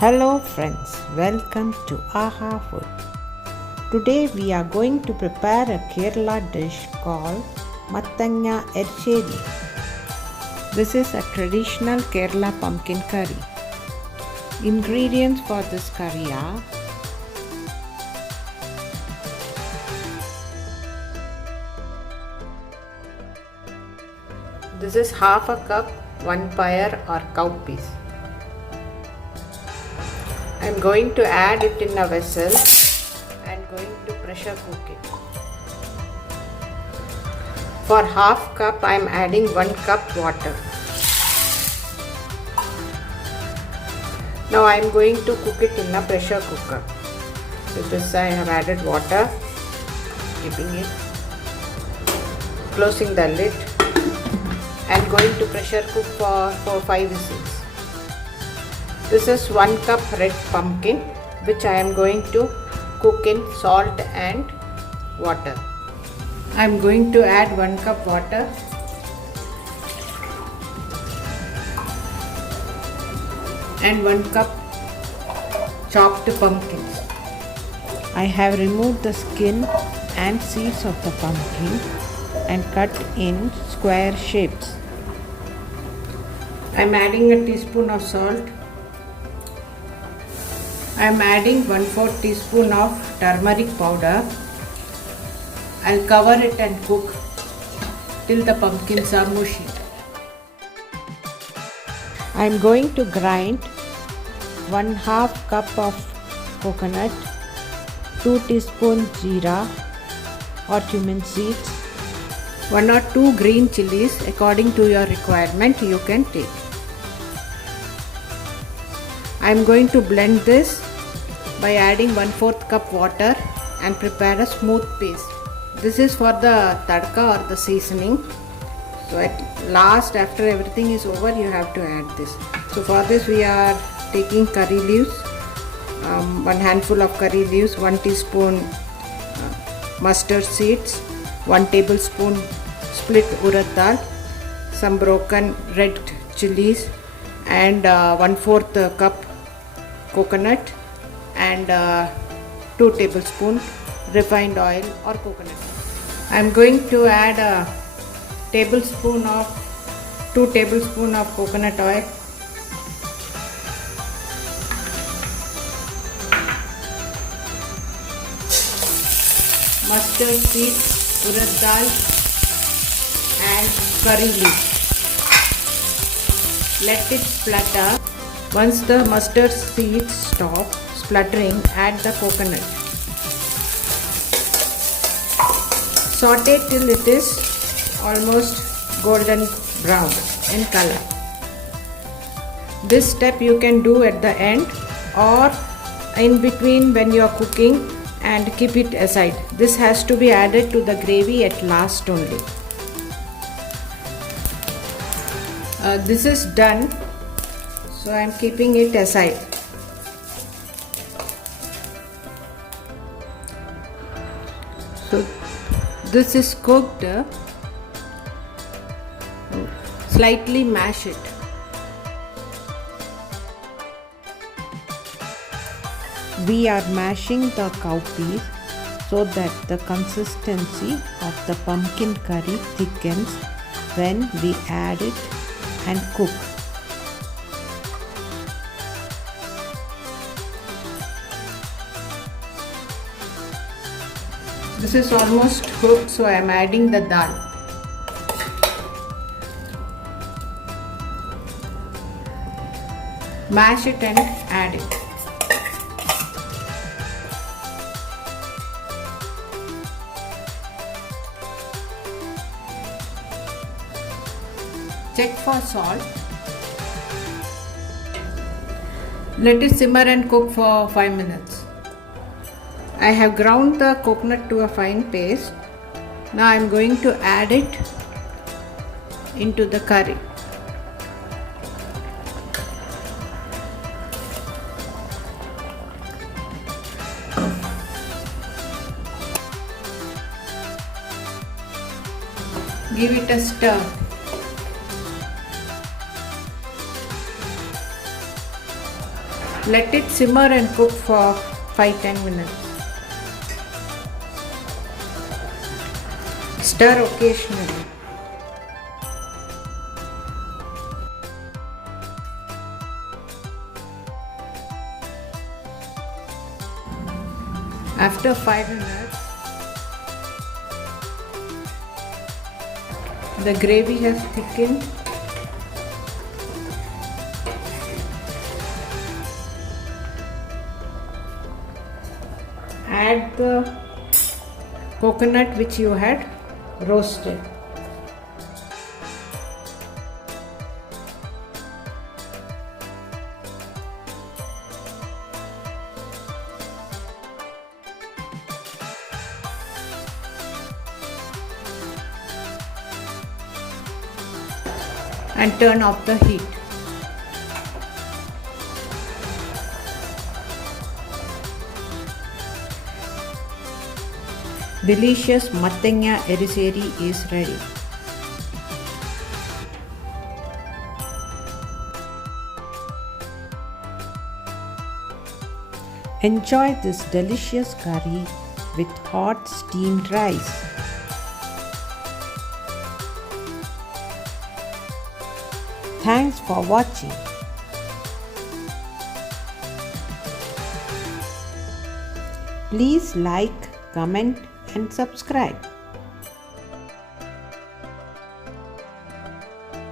Hello friends, welcome to Aha Food. Today we are going to prepare a Kerala dish called Mattanga Ercheri. This is a traditional Kerala pumpkin curry. Ingredients for this curry are this is half a cup one pear or cowpeas. I am going to add it in a vessel and going to pressure cook it. For half cup I am adding 1 cup water. Now I am going to cook it in a pressure cooker. So this I have added water, keeping it, closing the lid and going to pressure cook for 5 whistles. This is 1 cup red pumpkin which I am going to cook in salt and water. I am going to add 1 cup water and 1 cup chopped pumpkins. I have removed the skin and seeds of the pumpkin and cut in square shapes. I am adding a teaspoon of salt. I am adding 1/4 teaspoon of turmeric powder. I'll cover it and cook till the pumpkins are mushy. I am going to grind 1/2 cup of coconut, 2 teaspoons jeera or cumin seeds, 1 or 2 green chilies according to your requirement you can take. I am going to blend this by adding 1/4 cup water and prepare a smooth paste. This is for the tadka or the seasoning. So at last, after everything is over, you have to add this. So for this we are taking curry leaves, 1 handful of curry leaves, 1 teaspoon mustard seeds, 1 tablespoon split urad dal, some broken red chilies and 1/4 cup coconut and 2 tablespoons refined oil or coconut. I am going to add a tablespoon of 2 tablespoons of coconut oil, mustard seeds, urad dal and curry leaves. Let it splutter. Once the mustard seeds stop spluttering, add the coconut. Saute till it is almost golden brown in color. This step you can do at the end or in between when you are cooking and keep it aside. This has to be added to the gravy at last only. This is done. So I am keeping it aside. So this is cooked. Slightly mash it. We are mashing the cowpeas so that the consistency of the pumpkin curry thickens when we add it and cook. This is almost cooked, so I am adding the dal. Mash it and add it. Check for salt. Let it simmer and cook for 5 minutes. I have ground the coconut to a fine paste. Now I am going to add it into the curry. Give it a stir. Let it simmer and cook for 5-10 minutes. Stir occasionally. After 5 minutes, the gravy has thickened. Add the coconut which you had roasted. And turn off the heat. Delicious Mathenga eriseri is ready. Enjoy this delicious curry with hot steamed rice. Thanks for watching. Please like, comment and subscribe.